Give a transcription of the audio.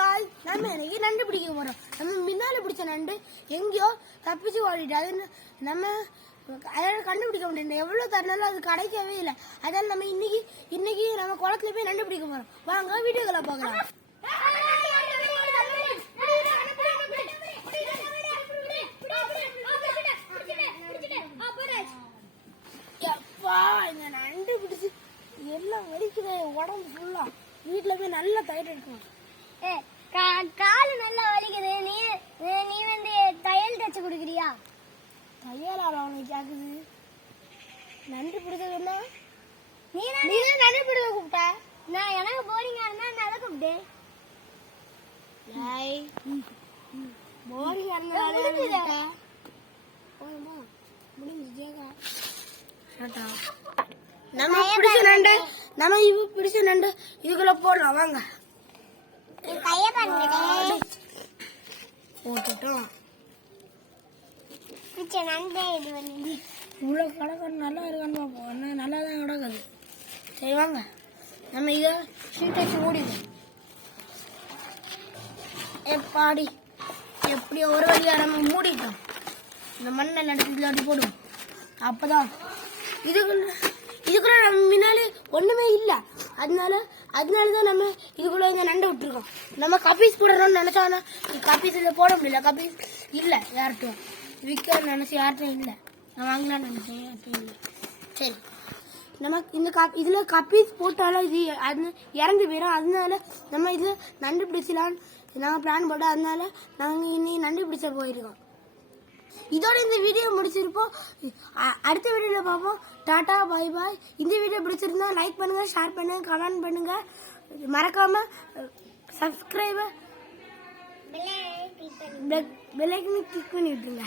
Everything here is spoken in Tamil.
காய் நம்ம இன்னைக்கு நண்டு பிடிக்க போறோம். நம்ம முன்னால பிடிச்ச நண்டு எங்கேயோ தப்பிச்சு ஓடிட்டு அது நம்ம அதால கண்டுபிடிக்க முடியல. எவ்வளவு தரனாலும் அது கிடைக்கவே இல்லை. அதனால நம்ம இன்னைக்கு நம்ம குளத்துல போய் நண்டு பிடிக்க போறோம். வாங்க வீடியோக்களை பார்க்கலாம். இந்த நண்டு பிடிச்சு எல்லாம் வலிக்குது உடம்பு ஃபுல்லா. வீட்டுல போய் நல்லா தயிர் எடுக்கணும். காலு நல்லா வலிக்குது. நீ வந்து தையல் தச்சு குடுக்குறியா? தையலால அவனுக்கு கேக்குது. நண்டு பிடிச்சதுன்னா நீ நண்டு பிடிக்க கூப்பிட்ட. நான் எனக்கு போரிங்கா இருந்தா நான் அதை கூப்பிட்டேன். போரிங்கா இருந்தா நம்ம பிடிச்ச நண்டு பிடிச்ச நண்டு இதுக்குள்ள போடலாம். வாங்க போட்டுட்டோம். நண்டு இது வந்து இவ்வளவு கடற்கரை நல்லா இருக்கான்னு பார்ப்போம். நல்லா தான் கிடக்குது. சரி வாங்க நம்ம இதை ஷீட் வச்சு மூடிடுவோம். எப்பாடி எப்படி ஒரு வழியா நம்ம மூடிட்டோம். இந்த மண்ணை எடுத்து போடுவோம். அப்பதான் இதுக்குள்ள நம்ம முன்னாலே ஒண்ணுமே இல்லை. அதனாலதான் நம்ம இதுக்குள்ள இந்த நண்டை விட்டுருக்கோம். நம்ம கப்பீஸ் போடணும்னு நினைச்சானா கப்பீஸ் இதை போட முடியல. கப்பீஸ் இல்லை யார்ட்டும் விற்க நினைச்சு யார்ட்டும் இல்லை. நான் வாங்கலாம்னு நினைச்சேன் யார்ட்டும் இல்லை. சரி நம்ம இதுல கப்பீஸ் போட்டாலும் இது இறந்து போயிடும். அதனால நம்ம இதுல நண்டு பிடிச்சலான்னு நாங்கள் பிளான் போட்டோம். அதனால நாங்கள் இன்னைக்கு நண்டு பிடிச்ச போயிருக்கோம். இதோட இந்த வீடியோ முடிச்சிருப்போம். அடுத்த வீடியோல பார்ப்போம். டாடா பாய் பாய். இந்த வீடியோ பிடிச்சிருந்தா லைக் பண்ணுங்க, ஷேர் பண்ணுங்க, கமெண்ட் பண்ணுங்க. மறக்காம சப்ஸ்கிரைபர் பெல் ஐகானை கிளிக் பண்ணி விட்டுருங்க.